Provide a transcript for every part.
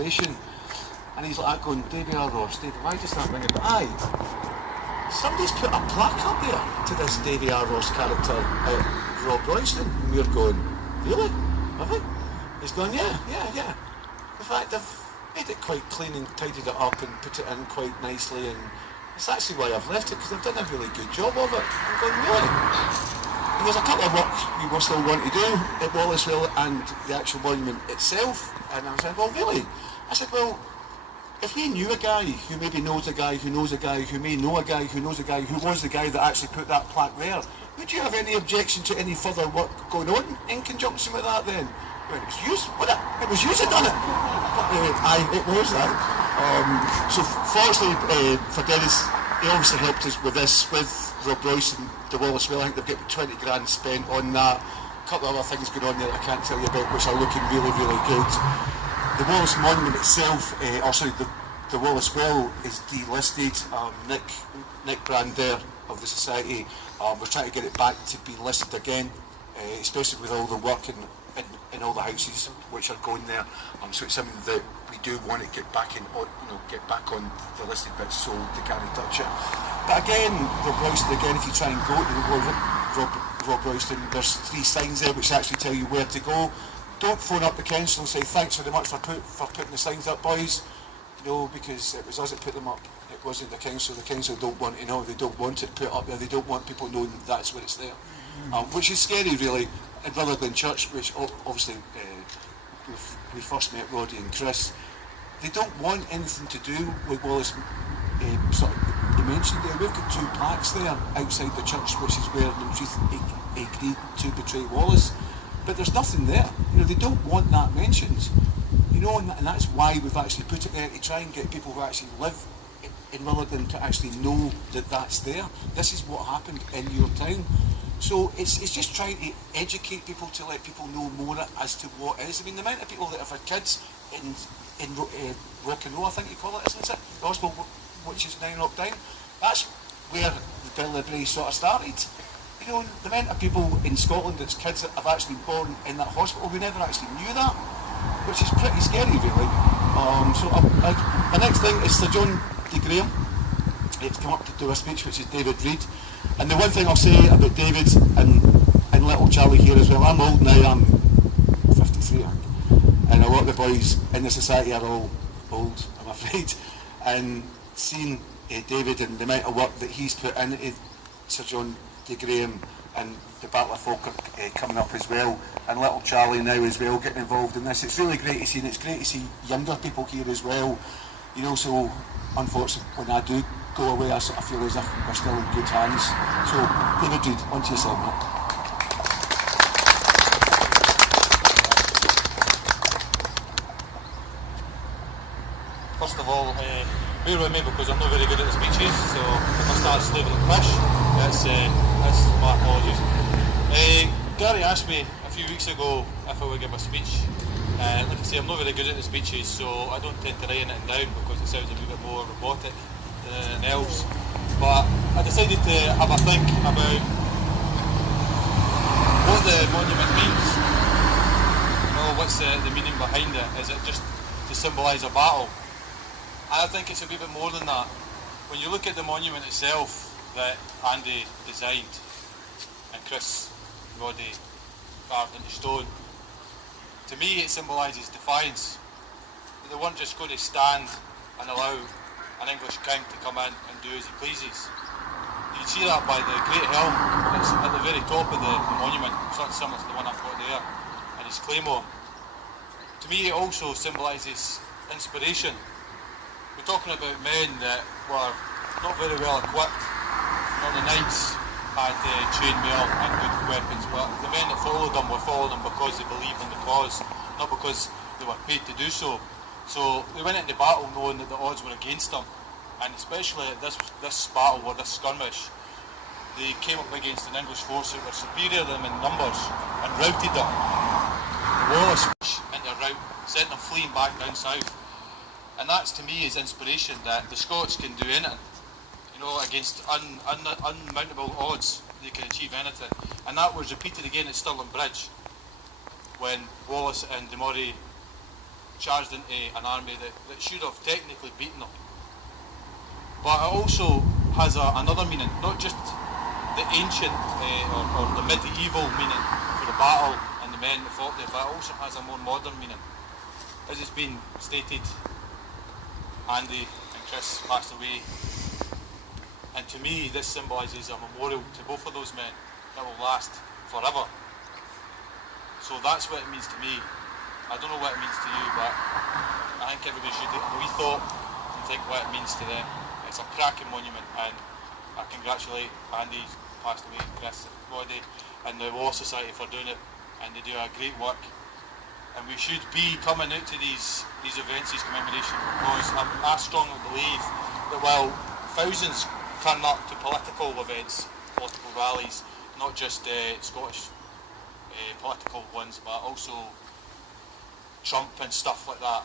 Commemoration, and he's like going, Davy R. Ross, Davy, why does that ring a bell? Aye, somebody's put a plaque up there to this Davy R. Ross character, Rob Royston, and we're going, really? Have they? He's going, yeah. In fact, they've made it quite clean and tidied it up and put it in quite nicely, and it's actually why I've left it, because they've done a really good job of it. I'm going, really? And there's a couple of work we will still want to do at Wallace and the actual monument itself, and I said, well, really? I said, well, if we knew a guy who maybe knows a guy who knows a guy who may know a guy who knows a guy who was the guy that actually put that plaque there, would you have any objection to any further work going on in conjunction with that then? Well, it was you that done it. Aye, it was that. So fortunately for Dennis, he obviously helped us with this, with Rob Royce and the Wallace Well. I think they've got 20 grand spent on that. A couple of other things going on there that I can't tell you about, which are looking really, really good. The Wallace Monument itself, the Wallace Well is delisted. Nick Brander of the Society, we're trying to get it back to be listed again, especially with all the work in all the houses which are going there. So it's something that we do want to get back on the listed bits, so they can't touch it. But again, Rob Royston, if you try and go to Rob Royston, there's 3 signs there which actually tell you where to go. Don't phone up the council and say thanks very much for putting the signs up, boys. No, because it was us that put them up. It wasn't the council. The council don't want to know. They don't want it put up there. They don't want people knowing that's where it's there, which is scary, really. And rather than church, which obviously we first met Roddy and Chris, they don't want anything to do with Wallace. They mentioned there, we've got 2 plaques there outside the church, which is where the Truth agreed to betray Wallace. But there's nothing there. They don't want that mentioned. And that's why we've actually put it there, to try and get people who actually live in Lilligdon to actually know that that's there. This is what happened in your town. So it's just trying to educate people, to let people know more as to what is. I mean, the amount of people that have had kids in Rock and Roll, I think you call it, isn't it? The hospital, which is now knocked down. That's where the Bell of Brae sort of started. The amount of people in Scotland that's kids that have actually born in that hospital, we never actually knew that, which is pretty scary, really. The next thing is Sir John de Graham. It's come up to do a speech, which is David Reid. And the one thing I'll say about David and little Charlie here as well, I'm old now, I'm 53, and a lot of the boys in the society are all old, I'm afraid. And seeing David and the amount of work that he's put into Sir John de Graham and the Battle of Falkirk coming up as well, and little Charlie now as well getting involved in this, it's really great to see, and it's great to see younger people here as well. So unfortunately when I do go away, I sort of feel as if we're still in good hands. So David Reid, on to yourself, mate. First of all, bear with me because I'm not very good at the speeches, so if I start slaving and fish, that's my apologies. Gary asked me a few weeks ago if I would give a speech. Like I say, I'm not very good at the speeches, so I don't tend to write anything down because it sounds a wee bit more robotic than anything else. But I decided to have a think about what the monument means. What's the meaning behind it? Is it just to symbolise a battle? I think it's a wee bit more than that. When you look at the monument itself that Andy designed and Chris Roddy carved into stone, to me it symbolises defiance. They weren't just going to stand and allow an English king to come in and do as he pleases. You can see that by the great helm that's at the very top of the monument, sort of similar to the one I've got there, and his claymore. To me it also symbolises inspiration. We're talking about men that were not very well equipped. The knights had chainmail and good weapons, but the men that followed them were following them because they believed in the cause, not because they were paid to do so. So they went into battle knowing that the odds were against them, and especially at this battle or this skirmish, they came up against an English force that were superior to them in numbers and routed them. Wallace into rout, sent them fleeing back down south. And that's, to me, is inspiration that the Scots can do anything. Against unmountable odds, they can achieve anything. And that was repeated again at Stirling Bridge, when Wallace and de Moray charged into an army that should have technically beaten them. But it also has another meaning, not just the ancient or the medieval meaning for the battle and the men that fought there, but it also has a more modern meaning. As it's been stated, Andy and Chris passed away, and to me this symbolises a memorial to both of those men that will last forever. So that's what it means to me. I don't know what it means to you, but I think everybody should take a wee thought and think what it means to them. It's a cracking monument, and I congratulate Andy, passed away, Chris, Roddy, and the Wallace Society for doing it, and they do a great work. And we should be coming out to these events, these commemoration, because I strongly believe that while thousands turn up to political events, political rallies, not just Scottish political ones, but also Trump and stuff like that.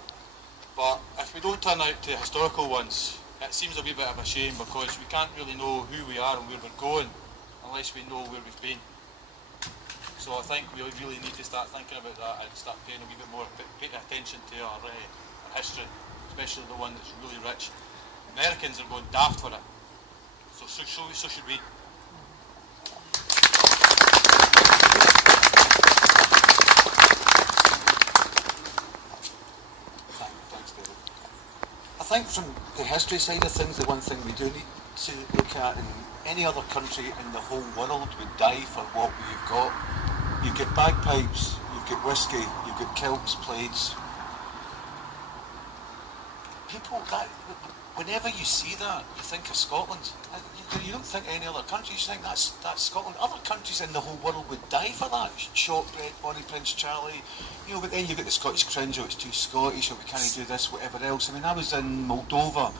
But if we don't turn out to historical ones, it seems a wee bit of a shame, because we can't really know who we are and where we're going unless we know where we've been. So I think we really need to start thinking about that and start paying a wee bit more attention to our history, especially the one that's really rich. Americans are going daft for it, so should we. I think from the history side of things, the one thing we do need to look at, in any other country in the whole world would die for what we've got. You've got bagpipes, you've got whiskey, you've got kilts, plaids. People, whenever you see that, you think of Scotland. You don't think any other country, you think that's Scotland. Other countries in the whole world would die for that. Shortbread, Bonnie Prince Charlie, but then you've got the Scottish cringe, it's too Scottish, or we can't do this, whatever else. I mean, I was in Moldova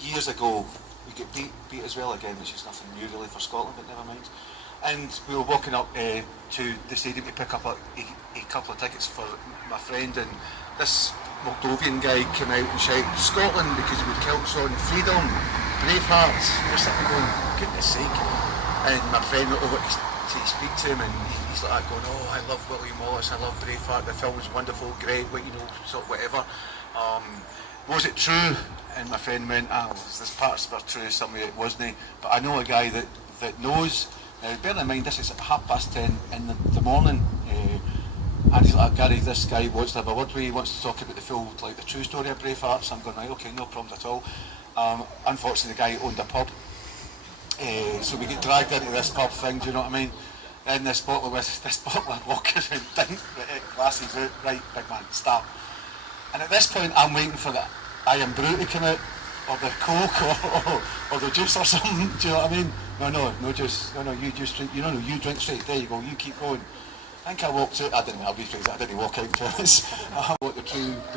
years ago. We get beat as well again, which is nothing new really for Scotland, but never mind. And we were walking up to the stadium to pick up a couple of tickets for my friend, and this Moldovan guy came out and shouted, "Scotland," because he would kilts on, "freedom, brave hearts." We're sitting going, goodness sake. And my friend went over to speak to him, and he's like that going, "Oh, I love William Wallace, I love Braveheart, the film was wonderful, great, sort of whatever. Was it true?" And my friend went, there's parts that were true, some of it wasn't. But I know a guy that knows. Now, bear in mind, this is at 10:30 in the morning. And he's like, "Gary, this guy wants to have a word with you, he wants to talk about the true story of Braveheart." So I'm going, right, okay, no problems at all. Unfortunately, the guy owned a pub. So we get dragged into this pub thing, do you know what I mean? Then this bottle of vodka and dink, glasses out, right, big man, stop. And at this point, I'm waiting for the I Am Brew to come out, or the Coke, or the juice or something, do you know what I mean? No juice, no, you juice, you drink straight, there you go, you keep going. I think I walked out, I'll rephrase it, I didn't walk out to this, what the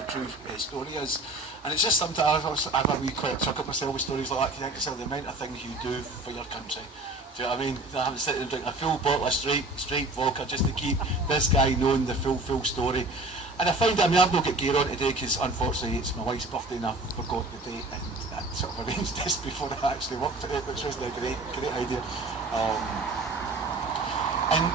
true story is. And it's just something I've a wee quiet chuck up myself with stories like that. You think yourself the amount of things you do for your country. Do you know what I mean? I have to sit and drink a full bottle of straight vodka just to keep this guy knowing the full story. And I find, I've not got gear on today because unfortunately it's my wife's birthday and I forgot the date, and I sort of arranged this before I actually worked at it, which wasn't a great idea. And